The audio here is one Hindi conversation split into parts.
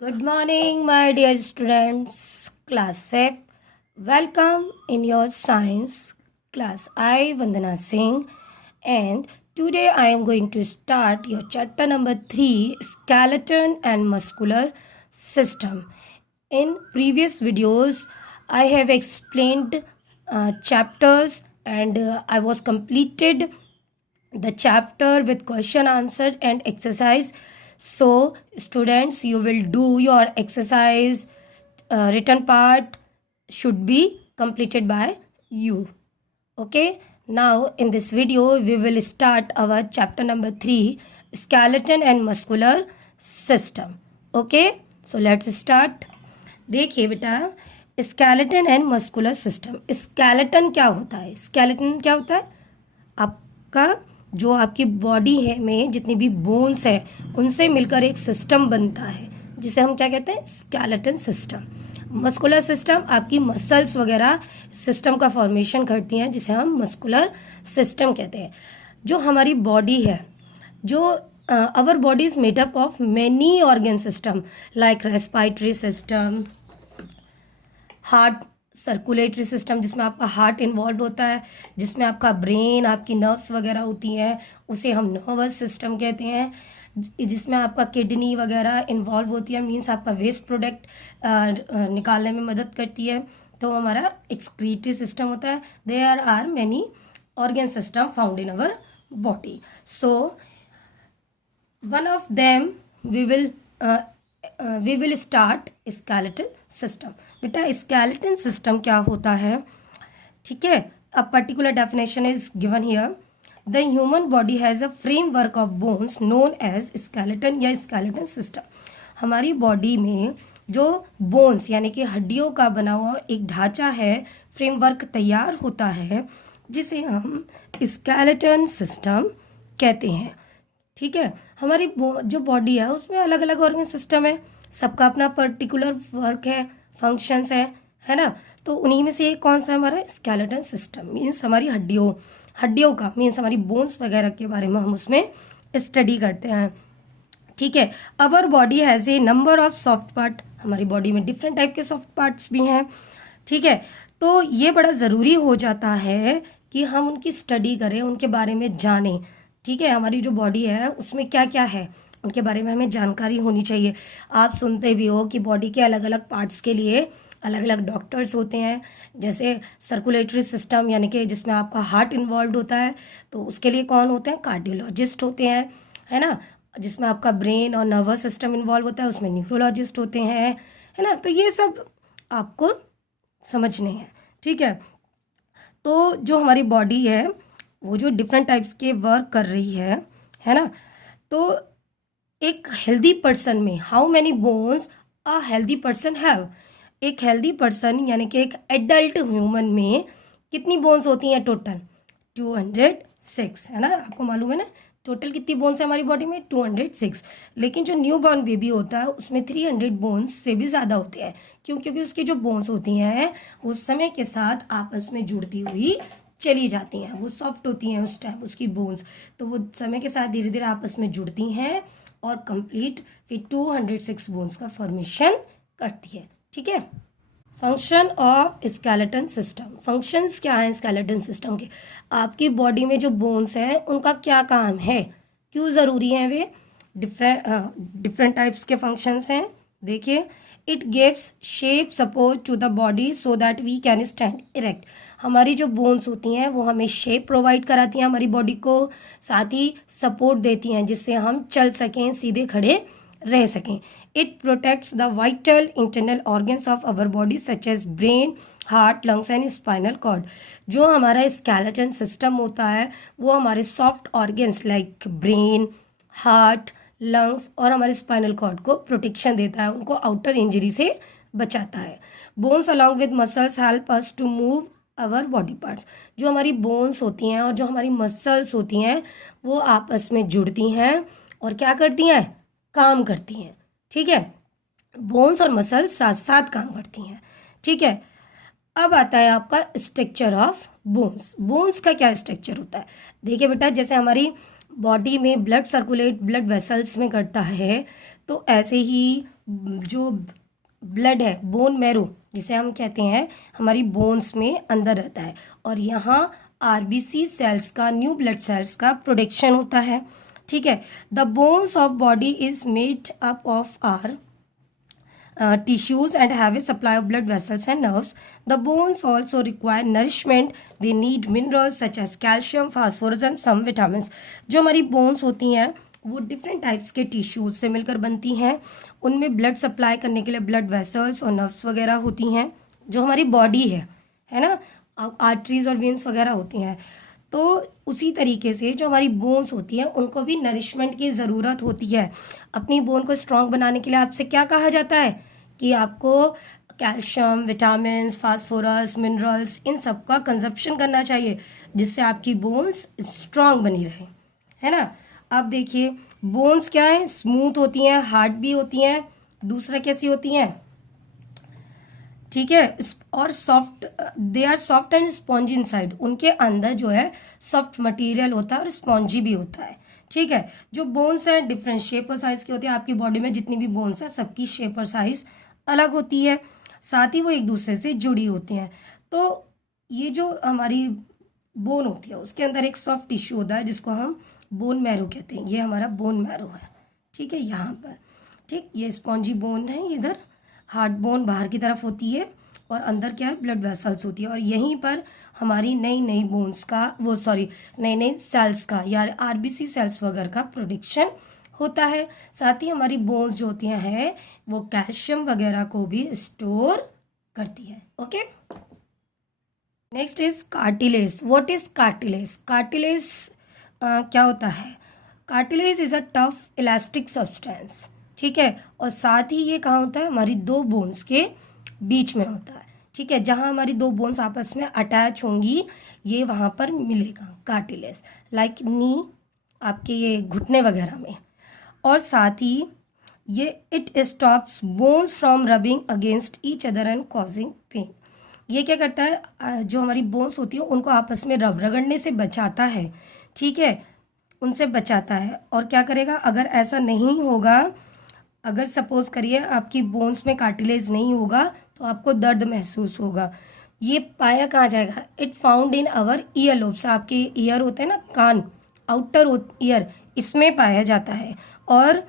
Good morning, my dear students. Class 5th. Welcome in your science class. I, Vandana Singh, and today I am going to start your chapter number 3, Skeleton and Muscular System. In previous videos, I have explained chapters and I was completed the chapter with question answer and exercise. So students, you will do your exercise, written part should be completed by you. Okay, now in this video we will start our chapter number 3, skeleton and muscular system. Okay, so let's start. देखिए बेटा, skeleton and muscular system. Skeleton क्या होता है? स्केलेटन क्या होता है? आपका जो आपकी बॉडी है में जितनी भी बोन्स है उनसे मिलकर एक सिस्टम बनता है जिसे हम क्या कहते हैं? Skeleton system. मस्कुलर सिस्टम आपकी मसल्स वगैरह सिस्टम का फॉर्मेशन करती हैं जिसे हम मस्कुलर सिस्टम कहते हैं. जो हमारी बॉडी है, जो our body is made up of many organ system like respiratory system, heart circulatory system जिसमें आपका हार्ट इन्वॉल्व होता है, जिसमें आपका ब्रेन, आपकी नर्व्स वगैरह होती हैं, उसे हम नर्वस सिस्टम कहते हैं. जिसमें आपका किडनी वगैरह इन्वॉल्व होती है, मीन्स आपका वेस्ट प्रोडक्ट निकालने में मदद करती है. तो हमारा एक्सक्रीटरी सिस्टम होता है. There are many organ system found in our body. So one of them we will start skeletal system. बेटा स्केलेटन सिस्टम क्या होता है? ठीक है, a particular definition is given here. The human body has a framework of bones known as skeleton या स्केलेटन सिस्टम. हमारी बॉडी में जो बोन्स यानी कि हड्डियों का बना हुआ एक ढांचा है, फ्रेमवर्क तैयार होता है, जिसे हम स्केलेटन सिस्टम कहते हैं. ठीक है, हमारी जो बॉडी है उसमें अलग अलग ऑर्गन सिस्टम है, सबका अपना पर्टिकुलर वर्क है, फंक्शंस है ना. तो उन्हीं में से एक कौन सा हमारा स्केलेटन सिस्टम, मीन्स हमारी हड्डियों का मीन्स हमारी बोन्स वगैरह के बारे में हम उसमें स्टडी करते हैं. ठीक है, our body has a number of soft part. हमारी बॉडी में डिफरेंट टाइप के सॉफ्ट पार्ट्स भी हैं. ठीक है, तो ये बड़ा ज़रूरी हो जाता है कि हम उनकी स्टडी करें, उनके बारे में जानें. ठीक है, हमारी जो बॉडी है उसमें क्या क्या है उनके बारे में हमें जानकारी होनी चाहिए. आप सुनते भी हो कि बॉडी के अलग अलग पार्ट्स के लिए अलग अलग डॉक्टर्स होते हैं. जैसे सर्कुलेटरी सिस्टम यानी कि जिसमें आपका हार्ट इन्वॉल्व होता है, तो उसके लिए कौन होते हैं? कार्डियोलॉजिस्ट होते हैं, है ना. जिसमें आपका ब्रेन और नर्वस सिस्टम इन्वॉल्व होता है, उसमें न्यूरोलॉजिस्ट होते हैं, है ना. तो ये सब आपको समझने हैं. ठीक है, तो जो हमारी बॉडी है वो जो डिफरेंट टाइप्स के वर्क कर रही है ना. तो एक हेल्दी पर्सन में how many bones a healthy person have. एक हेल्दी पर्सन यानी कि एक एडल्ट ह्यूमन में कितनी बोन्स होती हैं टोटल? 206, है ना. आपको मालूम है ना टोटल कितनी बोन्स है हमारी बॉडी में? 206. लेकिन जो न्यू बॉर्न बेबी होता है उसमें 300 बोन्स से भी ज़्यादा होते हैं. क्यों? क्योंकि उसकी जो बोन्स होती हैं वो समय के साथ आपस में जुड़ती हुई चली जाती हैं. वो सॉफ्ट होती हैं उस टाइम उसकी बोन्स, तो वो समय के साथ धीरे धीरे आपस में जुड़ती हैं और कंप्लीट फिर 206 बोन्स का फॉर्मेशन करती है. ठीक है, function of skeleton system. Functions क्या हैं स्केलेटन सिस्टम के? आपकी बॉडी में जो बोन्स हैं उनका क्या काम है, क्यों ज़रूरी हैं वे? डिफरेंट टाइप्स के फंक्शंस हैं. देखिए, it gives shape support to the body so that we can stand erect. हमारी जो बोन्स होती हैं वो हमें शेप प्रोवाइड कराती हैं हमारी बॉडी को, साथ ही सपोर्ट देती हैं जिससे हम चल सकें, सीधे खड़े रह सकें. It protects the vital internal organs of our body such as brain, heart, lungs and spinal cord. जो हमारा स्केलेटन सिस्टम होता है वो हमारे soft organs like brain, heart, lungs और हमारे स्पाइनल कॉर्ड को प्रोटेक्शन देता है, उनको आउटर इंजरी से बचाता है. Bones along with muscles help us to move our body parts. जो हमारी बोन्स होती हैं और जो हमारी मसल्स होती हैं वो आपस में जुड़ती हैं और क्या करती हैं? काम करती हैं. ठीक है, बोन्स और मसल्स साथ साथ काम करती हैं. ठीक है, अब आता है आपका स्ट्रक्चर ऑफ बोन्स. बोन्स का क्या स्ट्रक्चर होता है? देखिए बेटा, जैसे हमारी बॉडी में ब्लड सर्कुलेट ब्लड वेसल्स में करता है, तो ऐसे ही जो ब्लड है, बोन मैरो जिसे हम कहते हैं, हमारी बोन्स में अंदर रहता है, और यहाँ आरबीसी सेल्स का, न्यू ब्लड सेल्स का प्रोडक्शन होता है। ठीक है। The bones of body is made up of are tissues and have a supply of blood vessels and nerves. The bones also require nourishment. They need minerals such as calcium, phosphorus and some vitamins. जो हमारी bones होती हैं वो डिफरेंट टाइप्स के टिश्यूज से मिलकर बनती हैं। उनमें ब्लड सप्लाई करने के लिए ब्लड वेसल्स और नर्व्स वगैरह होती हैं। जो हमारी बॉडी है ना, आर्टरीज और वेन्स वगैरह होती हैं। तो उसी तरीके से जो हमारी बोन्स होती हैं उनको भी नरिशमेंट की ज़रूरत होती है। अपनी बोन को स्ट्रॉन्ग बनाने के लिए आपसे क्या कहा जाता है कि आपको कैल्शियम, विटामिन, फास्फोरस, मिनरल्स, इन सब का कंजप्शन करना चाहिए, जिससे आपकी बोन्स स्ट्रॉन्ग बनी रहे, है ना। अब देखिए, बोन्स क्या है, स्मूथ होती हैं, हार्ड भी होती हैं। दूसरा कैसी होती हैं, ठीक है, और soft, they are soft and spongy inside. उनके अंदर जो है सॉफ्ट मटेरियल होता है और स्पॉन्जी भी होता है। ठीक है। जो बोन्स हैं डिफरेंट शेप और साइज़ की होती है। आपकी बॉडी में जितनी भी बोन्स हैं सबकी शेप और साइज़ अलग होती है, साथ ही वो एक दूसरे से जुड़ी होती हैं। तो ये जो हमारी बोन होती है उसके अंदर एक सॉफ्ट टिश्यू होता है जिसको हम बोन मैरो कहते हैं। ये हमारा बोन मैरो है, ठीक है, यहाँ पर। ठीक, ये स्पॉन्जी बोन है, इधर हार्ड बोन बाहर की तरफ होती है और अंदर क्या है, ब्लड वेसल्स होती है। और यहीं पर हमारी नई नई बोन्स का, नई नई सेल्स का या आरबीसी सेल्स वगैरह का प्रोडक्शन होता है। साथ ही हमारी बोन्स जो होती हैं वो कैल्शियम वगैरह को भी स्टोर करती है। Okay, next is cartilage. What is cartilage? Cartilage क्या होता है? Cartilage is a tough elastic substance, ठीक है, और साथ ही ये कहाँ होता है, हमारी दो बोन्स के बीच में होता है। ठीक है, जहाँ हमारी दो बोन्स आपस में अटैच होंगी ये वहाँ पर मिलेगा कार्टिलेज, लाइक नी, आपके ये घुटने वगैरह में। और साथ ही ये it stops bones from rubbing against each other and causing pain. ये क्या करता है, जो हमारी बोन्स होती है उनको आपस में रगड़ने से बचाता है। ठीक है, उनसे बचाता है। और क्या करेगा, अगर ऐसा नहीं होगा, अगर सपोज करिए आपकी बोन्स में कार्टिलेज नहीं होगा तो आपको दर्द महसूस होगा। ये पाया कहाँ जाएगा? It found in our ear lobes. आपके ईयर होते हैं ना, कान, आउटर ईयर, इसमें पाया जाता है, और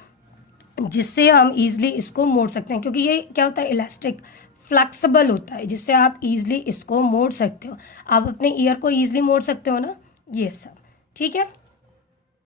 जिससे हम ईजिली इसको मोड़ सकते हैं, क्योंकि ये क्या होता है, इलास्टिक, फ्लेक्सिबल होता है, जिससे आप ईजिली इसको मोड़ सकते हो। आप अपने ईयर को ईजिली मोड़ सकते हो ना, ये सब। ठीक है।